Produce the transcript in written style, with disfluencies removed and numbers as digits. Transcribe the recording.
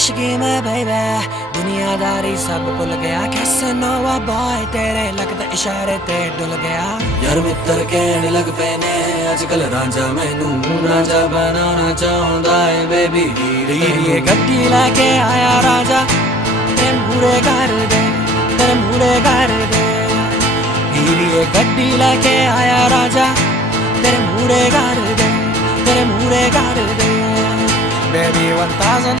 आशिकी में baby दुनियादारी सब भुल गया कैसे नोवा बॉय तेरे लगते इशारे ते डुल गया यार मित्र कहन लग पे ने अजकल रांझा मैनू रांझा बनाना चाहता है बेबी हीरे गड्डी लेके आया राजा तेरे मूरे कर दे तेरे मूरे कर दे हीरे गड्डी लेके आया राजा तेरे मूरे कर दे तेरे मूरे कर दे बेबी 1000